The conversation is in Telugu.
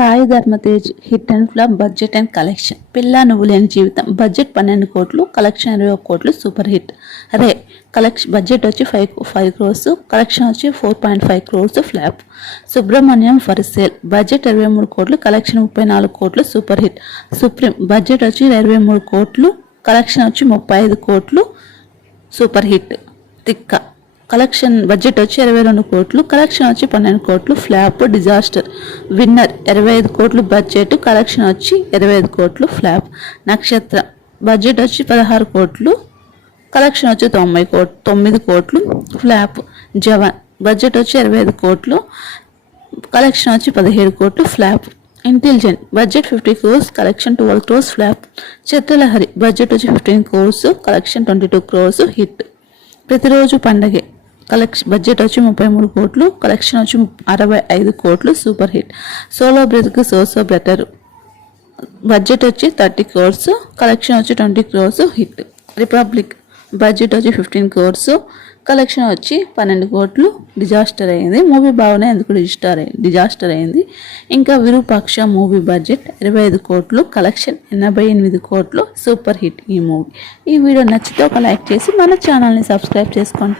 సాయి ధర్మ Tej hit and flop budget and collection. పిల్ల నువ్వు లేని జీవితం బడ్జెట్ 12 కోట్లు, కలెక్షన్ 21 కోట్లు, సూపర్ హిట్. అదే కలెక్షన్ బడ్జెట్ వచ్చి 5 crores, కలెక్షన్ వచ్చి 4.5 crores flop. Subrahmanyam for sale budget 23 కోట్లు, కలెక్షన్ 34 కోట్లు, సూపర్ హిట్. సుప్రీం బడ్జెట్ వచ్చి 23 కోట్లు, కలెక్షన్ వచ్చి 35 కోట్లు, సూపర్ హిట్. తిక్క కలెక్షన్ బడ్జెట్ వచ్చి 22 కోట్లు, కలెక్షన్ వచ్చి 12 కోట్లు, ఫ్లాప్. డిజాస్టర్ విన్నర్ 25 కోట్లు బడ్జెట్, కలెక్షన్ వచ్చి 25 కోట్లు, ఫ్లాప్. నక్షత్రం బడ్జెట్ వచ్చి 16 కోట్లు, కలెక్షన్ వచ్చి 9 కోట్లు, ఫ్లాప్. జవాన్ బడ్జెట్ వచ్చి 25 కోట్లు, కలెక్షన్ వచ్చి 17 కోట్లు, flop. Intelligent budget 50 crores, collection 12 crores, flop. Chitralahari budget వచ్చి 15 crores, కలెక్షన్ 22 crores, హిట్. ప్రతిరోజు పండగే కలెక్షన్ బడ్జెట్ వచ్చి 33 కోట్లు, కలెక్షన్ వచ్చి 65 కోట్లు, సూపర్ హిట్. సోలో బ్రతుకు సో బెటర్ బడ్జెట్ వచ్చి 30 crores, కలెక్షన్ వచ్చి 20 crores, హిట్. రిపబ్లిక్ బడ్జెట్ వచ్చి 15 crores, కలెక్షన్ వచ్చి 12 కోట్లు, డిజాస్టర్ అయింది. మూవీ బాగానే ఎందుకు డిజాస్టర్ అయింది. ఇంకా విరూపాక్ష మూవీ బడ్జెట్ 25 కోట్లు, కలెక్షన్ 88 కోట్లు, సూపర్ హిట్ ఈ మూవీ. ఈ వీడియో నచ్చితే ఒక లైక్ చేసి మన ఛానల్ని సబ్స్క్రైబ్ చేసుకోండి.